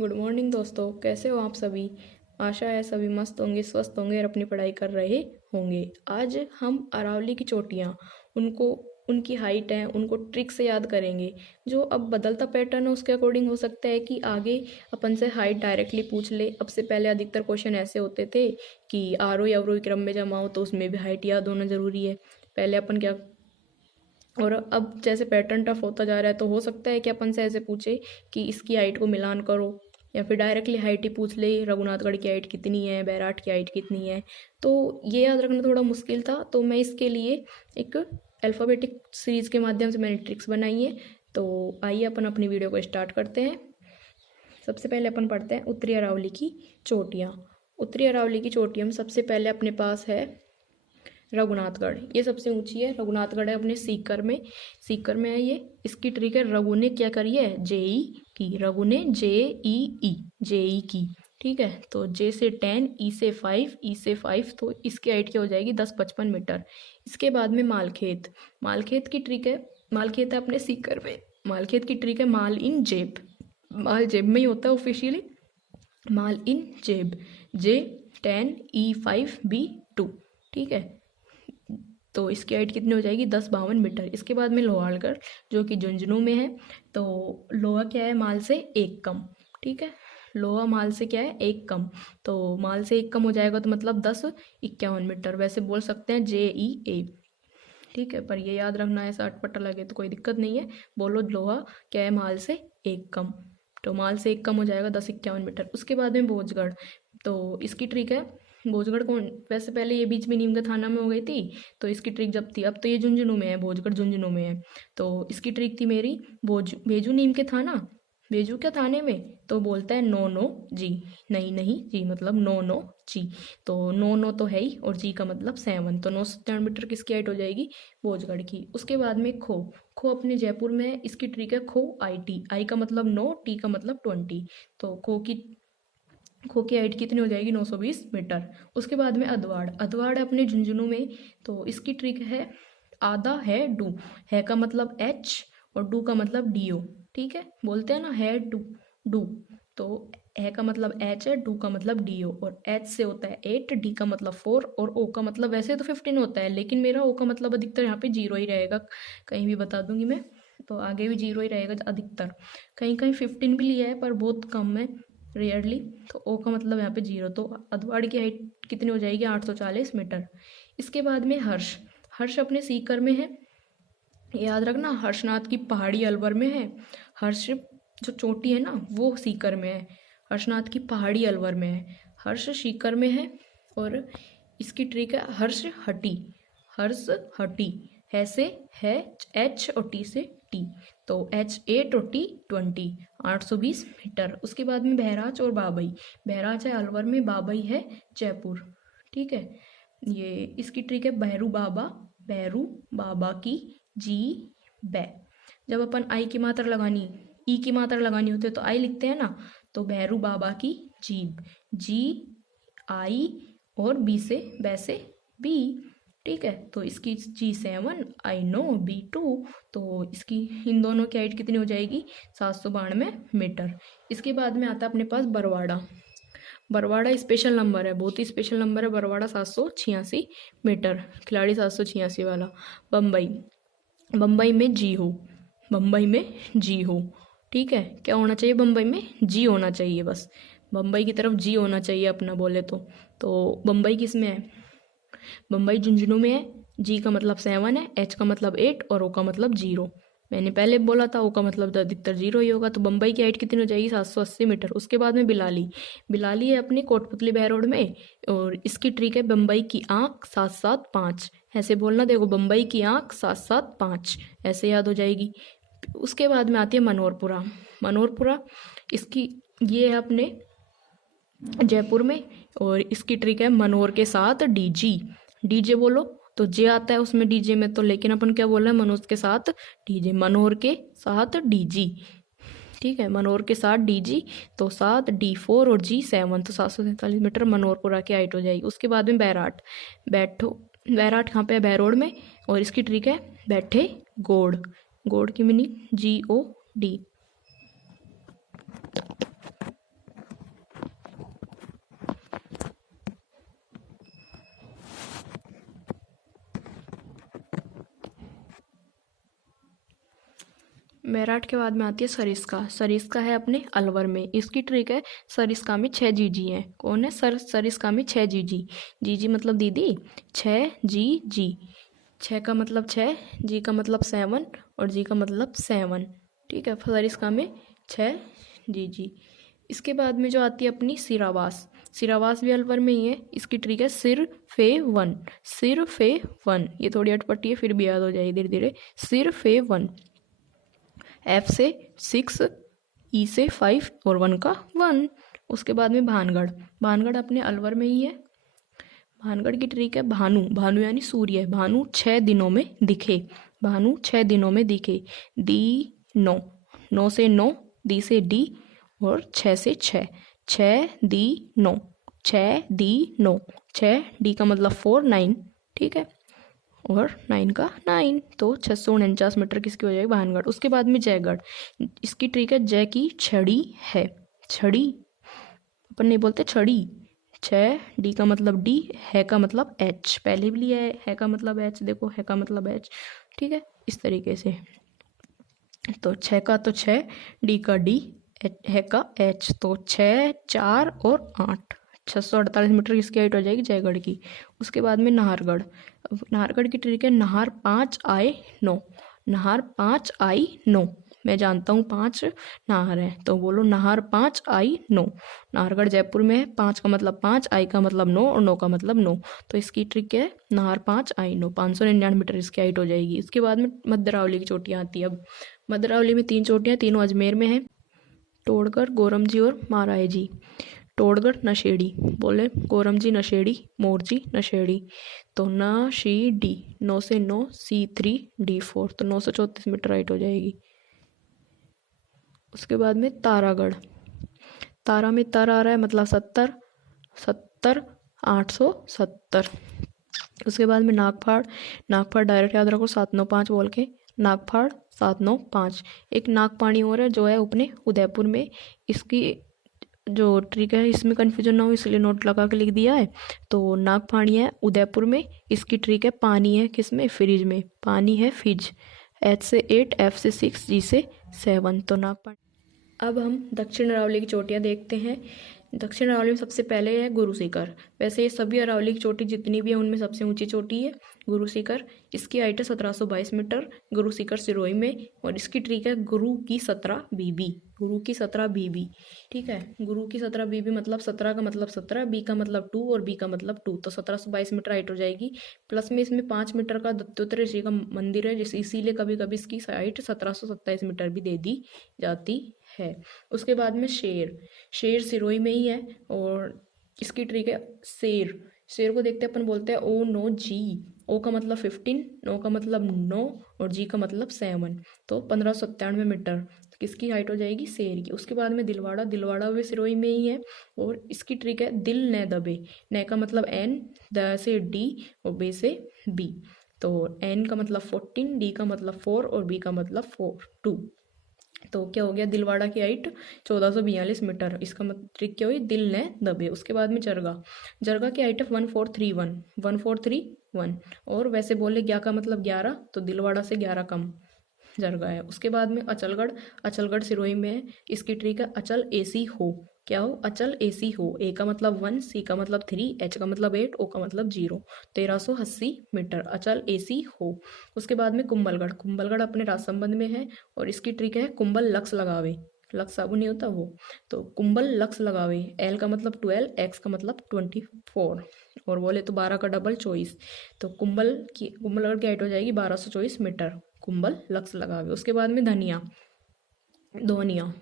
Good morning दोस्तों, कैसे हो आप सभी। आशा है सभी मस्त होंगे, स्वस्थ होंगे और अपनी पढ़ाई कर रहे होंगे। आज हम अरावली की चोटियाँ, उनको उनकी हाइट है, उनको ट्रिक से याद करेंगे। जो अब बदलता पैटर्न है उसके अकॉर्डिंग हो सकता है कि आगे अपन से हाइट डायरेक्टली पूछ ले। अब से पहले अधिकतर क्वेश्चन ऐसे होते थे कि आरोही अवरोही क्रम में जमा हो तो उसमें भी हाइट याद होना ज़रूरी है। पहले अपन क्या, और अब जैसे पैटर्न टफ होता जा रहा है तो हो सकता है कि अपन से ऐसे पूछे कि इसकी हाइट को मिलान करो, या फिर डायरेक्टली हाइट ही पूछ ले, रघुनाथगढ़ की हाइट कितनी है, बैराठ की हाइट कितनी है। तो ये याद रखना थोड़ा मुश्किल था, तो मैं इसके लिए एक अल्फ़ाबेटिक सीरीज़ के माध्यम से मैंने ट्रिक्स बनाई है। तो आइए अपन अपनी वीडियो को स्टार्ट करते हैं। सबसे पहले अपन पढ़ते हैं उत्तरी अरावली की चोटियाँ। उत्तरी अरावली की चोटियों में सबसे पहले अपने पास है रघुनाथगढ़। ये सबसे ऊंची है, रघुनाथगढ़ है अपने सीकर में है ये। इसकी ट्रिक है, रघु ने क्या करी है, जेई की। रघु ने जेई की, ठीक है। तो जे से 10, ई से 5, तो इसकी हाइट क्या हो जाएगी, 10-55 मीटर। इसके बाद में मालखेत की ट्रिक है, मालखेत है अपने सीकर में। मालखेत की ट्रिक है माल इन जेब, माल जेब में ही होता है ऑफिशियली, माल इन जेब। जे 10, ई 5, बी 2, ठीक है। तो इसकी हाइट कितनी हो जाएगी, 10-52 मीटर। इसके बाद में लोहागढ़ जो कि झुंझुनू में है। तो लोहा क्या है, माल से एक कम, ठीक है। लोहा माल से क्या है, एक कम। तो माल से एक कम हो जाएगा तो मतलब 10-51 मीटर। वैसे बोल सकते हैं JEA, ठीक है। पर ये याद रखना है, 60 लगे तो कोई दिक्कत नहीं है। बोलो लोहा क्या है, माल से एक कम। तो माल से एक कम हो जाएगा 10-51 मीटर। उसके बाद में भोजगढ़, तो इसकी ट्रिक है, भोजगढ़ कौन, वैसे पहले ये बीच में नीम का थाना में हो गई थी, तो इसकी ट्रिक जब थी, अब तो ये झुंझुनू में है, भोजगढ़ झुंझुनू में है। तो इसकी ट्रिक थी मेरी, भेजू नीम के थाना, भेजू क्या थाने में, तो बोलता है नो नो जी, नहीं नहीं जी, मतलब नो नो जी। तो नो नो तो है ही, और जी का मतलब 7, तो 997 मीटर किसकी हाइट हो जाएगी, भोजगढ़ की। उसके बाद में खो अपने जयपुर में है। इसकी ट्रिक है खो IT, आई का मतलब 9, टी का मतलब 20। तो खो की हाइट कितनी हो जाएगी, 920 मीटर। उसके बाद में अदवाड़ है अपने झुंझुनू में। तो इसकी ट्रिक है, आधा है डू, है का मतलब H और डू का मतलब DO, ठीक है। बोलते हैं ना है डू, तो है का मतलब H है, डू का मतलब DO, और H से होता है 8, D का मतलब 4, और O का मतलब वैसे तो 15 होता है, लेकिन मेरा O का मतलब अधिकतर यहाँ पे 0 ही रहेगा, कहीं भी बता दूंगी मैं। तो आगे भी 0 ही रहेगा अधिकतर, कहीं कहीं 15 भी लिया है पर बहुत कम है, रेयरली। तो ओ का मतलब यहाँ पे 0। तो अदवाड़ की हाइट कितनी हो जाएगी, 840 मीटर। इसके बाद में हर्ष अपने सीकर में है। याद रखना, हर्षनाथ की पहाड़ी अलवर में है। हर्ष जो चोटी है ना वो सीकर में है, हर्षनाथ की पहाड़ी अलवर में है। हर्ष सीकर में है। और इसकी ट्रिक है हर्ष हटी, है से है, H और T से T। तो H 8 और T 20, 820 मीटर। उसके बाद में बहराच और बाबई, बहराच है अलवर में, बाबई है जयपुर, ठीक है। ये इसकी ट्रिक है, भैरू बाबा की जी बै। जब अपन आई की मात्रा लगानी, ई की मात्रा लगानी होती है तो आई लिखते हैं ना, तो भैरू बाबा की जीभ, GI, और बी से वैसे बी, ठीक है। तो इसकी G7, I नो B2। तो इसकी इन दोनों की हाइट कितनी हो जाएगी, 792 मीटर। इसके बाद में आता है अपने पास बरवाड़ा स्पेशल नंबर है, बहुत ही स्पेशल नंबर है बरवाड़ा, 786 मीटर, खिलाड़ी 786 वाला। बम्बई में जी हो, ठीक है। क्या होना चाहिए, बम्बई में जी होना चाहिए, बस बम्बई की तरफ जी होना चाहिए अपना बोले तो बम्बई किस में है, बम्बई झुंझुनू में है। जी का मतलब 7 है, H का मतलब 8, और O का मतलब 0। मैंने पहले बोला था O का मतलब तो अधिकतर 0 ही होगा। तो बम्बई की हाइट कितनी हो जाएगी, 780 मीटर। उसके बाद में बिलाली है अपनी कोटपुतली बह रोड में, और इसकी ट्रिक है, बम्बई की आँख 775, ऐसे बोलना, देखो बम्बई की आँख 775, ऐसे याद हो जाएगी। उसके बाद में आती है मनोरपुरा, इसकी ये है अपने जयपुर में, और इसकी ट्रिक है मनोर के साथ डीजे बोलो, तो जे आता है उसमें डीजे में, तो लेकिन अपन क्या बोल रहे हैं, मनोज के साथ डीजे, मनोर के साथ डीजी, ठीक है। मनोर के साथ डीजी, तो 7 D4 और G7, तो 747 मीटर मनोरपुरा की हाइट हो जाएगी। उसके बाद में बैराठ कहाँ पे है, बहरोड में, और इसकी ट्रिक है, बैठे गोड़ की मीनिंग GOD। मेरठ के बाद में आती है सरिस्का। सरिस्का है अपने अलवर में। इसकी ट्रिक है, सरिस्का में 6 जीजी हैं। कौन है? सरिस्का में 6 जीजी। जीजी मतलब दीदी, 6 जी। 6 का मतलब 6, जी का मतलब 7 और जी का मतलब 7। ठीक है, सरिस्का में 6 जीजी। इसके बाद में जो आती है अपनी सिरावास। सिरावास भी अलवर में ही है। इसकी ट्रिक है सिर फे वन। सिर फे वन, ये थोड़ी अटपटी है, फिर भी याद हो जाएगी धीरे धीरे। सिर फे वन। एफ से 6, ई से 5 और 1 का 1। उसके बाद में भानगढ़। भानगढ़ अपने अलवर में ही है। भानगढ़ की ट्रिक है भानु। भानु यानी सूर्य। भानु 6 दिनों में दिखे। भानु 6 दिनों में दिखे। दी 9, 9 से 9, दी से डी और 6 से 6। 6 दी 9, 6 दी 9, 6 डी का मतलब 4, 9। ठीक है, और 9 का 9, तो 649 मीटर किसकी हो जाएगी? भानगढ़। उसके बाद में जयगढ़। इसकी ट्रिक है जय की छड़ी है। छड़ी अपन नहीं बोलते, छड़ी। 6 डी का मतलब डी, है का मतलब एच। पहले भी लिया है का मतलब एच, देखो है का मतलब एच। ठीक है, इस तरीके से। तो 6 का तो 6, डी का डी, है का एच। तो 6, 4 और 8, 648 मीटर किसकी हाइट हो जाएगी? जयगढ़ की। उसके बाद में नाहरगढ़। नाहरगढ़ की ट्रिक है नहार 5 आए 9। नहार 5 आई 9। मैं जानता हूँ 5 नाहर है, तो बोलो नहार 5 आई 9। नाहरगढ़ जयपुर में है। 5 का मतलब 5, आई का मतलब 9 और 9 का मतलब 9। तो इसकी ट्रिक है नहार 5 आई 9। 599 मीटर इसकी हाइट हो जाएगी। इसके बाद में मध्य की चोटियाँ आती है। अब मध्य में 3 चोटियाँ, तीनों अजमेर में है। टोड़गढ़, गोरमजी और महाराज। टोड़गढ़ नशेड़ी, बोले गोरमजी नशेड़ी, मोरजी नशेड़ी। तो नशीडी, 9 से 9, C3 D4, तो 934 मीटर हाइट हो जाएगी। उसके बाद में तारागढ़। तारा में तर आ रहा है मतलब 70, 70 870। उसके बाद में नागफाड़। नागफाड़ डायरेक्ट याद रखो 795 बोल के। नागफाड़ 795। एक नागपानी और है जो है अपने उदयपुर में। इसकी जो ट्रिक है, इसमें कन्फ्यूजन ना हो इसलिए नोट लगा के लिख दिया है। तो नागपानी है उदयपुर में। इसकी ट्रिक है पानी है किसमें? फ्रिज में। पानी है फिज। H से 8, F से 6, G से 7, तो नागपानी। अब हम दक्षिण अरावली की चोटियाँ देखते हैं। दक्षिण अरावली में सबसे पहले है गुरु शिखर। वैसे ये सभी अरावली की चोटी जितनी भी है उनमें सबसे ऊंची चोटी है गुरु शिखर। इसकी हाइट है 1722 मीटर। गुरु शिखर सिरोही में। और इसकी ट्रिक है गुरु की 17 बीबी। गुरु की 17 बीबी। ठीक है, गुरु की 17 बीबी मतलब 17 का मतलब 17, बी का मतलब 2 और बी का मतलब 2, तो 1722 मीटर हाइट हो जाएगी। प्लस में इसमें 5 मीटर का दत्तात्रेय ऋषि का मंदिर है, जिस इसीलिए कभी कभी इसकी हाइट 1727 मीटर भी दे दी जाती है। उसके बाद में शेर। शेर सिरोही में ही है और इसकी ट्रिक है शेर। शेर को देखते अपन बोलते हैं ओ नो जी। ओ का मतलब 15, नो का मतलब 9 और जी का मतलब 7, तो 1597 मीटर किसकी हाइट हो जाएगी? शेर की। उसके बाद में दिलवाड़ा। दिलवाड़ा भी सिरोही में ही है और इसकी ट्रिक है दिल न दबे। न का मतलब N, द से D और बे से B। तो N का मतलब 14, D का मतलब 4 और B का मतलब 2। तो क्या हो गया? दिलवाड़ा की हाइट 1442 मीटर। इसका मतलब ट्रिक क्या हुई? दिल ने दबे। उसके बाद में जरगा। जरगा की हाइट है 1431, 1431। और वैसे बोले क्या का मतलब 11, तो दिलवाड़ा से 11 कम जरगा है। उसके बाद में अचलगढ़। अचलगढ़ सिरोही में है। इसकी ट्रिक है अचल AC हो। क्या हो? अचल AC हो। A का मतलब 1, C का मतलब 3, H का मतलब 8, O का मतलब 0, 1380 मीटर अचल AC हो। उसके बाद में कुंभलगढ़। कुंभलगढ़ अपने राजसमंद में है और इसकी ट्रिक है कुंभल लक्स लगावे। लक्स साबुन नहीं होता वो, तो कुंभल लक्स लगावे। L का मतलब 12, X का मतलब 24 और बोले तो 12 का डबल 24। तो कुंभलगढ़ की हाइट हो जाएगी 1224 मीटर। कुंभल लक्स लगावे। उसके बाद में धनिया। धोनिया।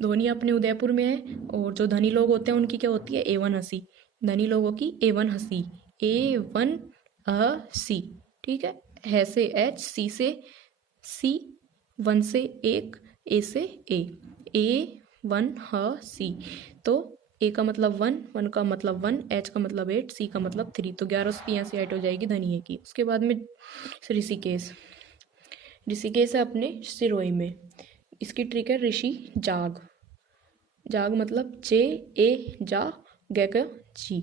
धोनिया अपने उदयपुर में है और जो धनी लोग होते हैं उनकी क्या होती है? A1 हंसी। धनी लोगों की A1 हंसी। A1 हंसी। ठीक है से H, C से C, 1 से 1, A से A1 हंसी। तो A का मतलब 1, 1 का मतलब 1, H का मतलब 8, C का मतलब 3, तो 1183 हाइट हो जाएगी धनिये की। उसके बाद में ऋषिकेश। ऋषिकेश है अपने सिरोही में। इसकी ट्रिक है ऋषि जाग। जाग मतलब JA जा, गैक जी।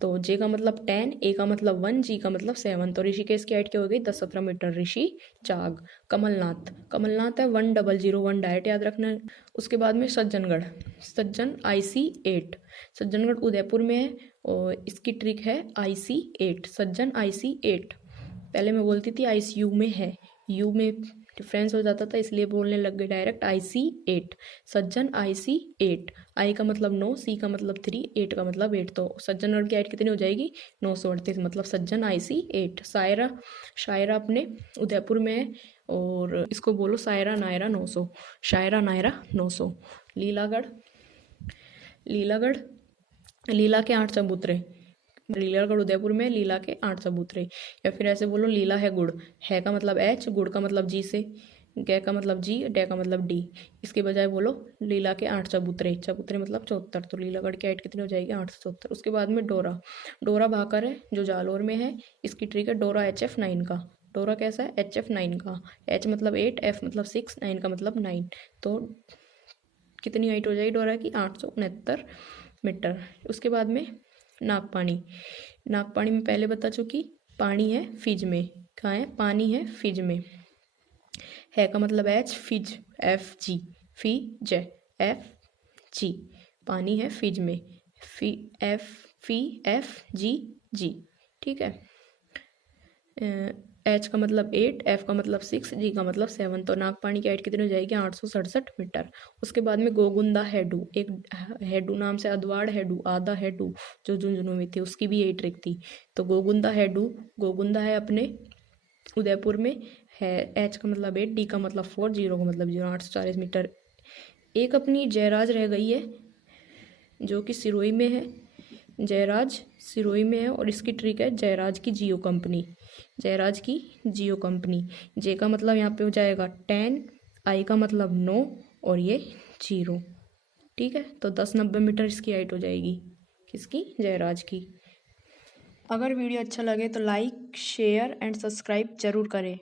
तो जे का मतलब 10, ए का मतलब 1, जी का मतलब 7। तो ऋषिकेश की हाइट क्या हो गई 10-17 मीटर। ऋषि चाग। कमलनाथ, कमलनाथ है 1001 डायरेक्ट याद रखना है। उसके बाद में सज्जनगढ़, सज्जन IC8, सज्जनगढ़ उदयपुर में है और इसकी ट्रिक है IC8, सज्जन IC8। पहले मैं बोलती थी ICU में है, यू में डिफरेंस हो जाता था इसलिए बोलने लग गए डायरेक्ट IC8, सज्जन IC8। आई का मतलब 9, सी का मतलब 3, 8 का मतलब 8। तो सज्जनगढ़ की हाइट कितनी हो जाएगी 938, मतलब सज्जन IC8। सायरा, शायरा अपने उदयपुर में है और इसको बोलो सायरा नायरा 900, शायरा नायरा 900। लीलागढ़, लीलागढ़, लीला के 8 चबूतरे, लीलागढ़ उदयपुर में लीला के 8 चबूतरे। या फिर ऐसे बोलो लीला है गुड़, है का मतलब H, गुड़ का मतलब G से, ग का मतलब G, डे का मतलब D। इसके बजाय बोलो लीला के 8 चबूतरे, चबूतरे मतलब 74। तो लीलागढ़ की हाइट कितनी हो जाएगी 874। उसके बाद में डोरा, डोरा भाकर है जो जालोर में है। इसकी ट्रिक है डोरा HF9 का। डोरा कैसा है HF9 का, H मतलब 8, F मतलब 6, 9 का मतलब 9। तो कितनी हाइट हो जाएगी डोरा की 869 मीटर। उसके बाद में नागपानी, नागपानी में पहले बता चुकी, पानी है फिज में, कहाँ है पानी है फिज में, है का मतलब H, फिज FG, फिज FG, पानी है फिज में, FG, ठीक है। H का मतलब 8, F का मतलब 6, G का मतलब 7। तो नागपानी की हाइट कितनी हो जाएगी 867 मीटर। उसके बाद में गोगुंदा हेडू, एक हेडू नाम से अदवाड़ हेडू, आधा हेडू जो झुंझुनू में थी, उसकी भी यही ट्रिक थी। तो गोगुंदा हेडू, गोगुंदा है अपने उदयपुर में है। H का मतलब 8, D का मतलब 4, 0 का मतलब 0, 840 मीटर। एक अपनी जयराज रह गई है जो कि सिरोही में है, जयराज सिरोही में है और इसकी ट्रिक है जयराज की जियो कंपनी, जयराज की जियो कंपनी। जे का मतलब यहाँ पे हो जाएगा 10, आई का मतलब 9 और ये 0, ठीक है। तो 1090 मीटर इसकी हाइट हो जाएगी, किसकी, जयराज की। अगर वीडियो अच्छा लगे तो लाइक शेयर एंड सब्सक्राइब जरूर करें।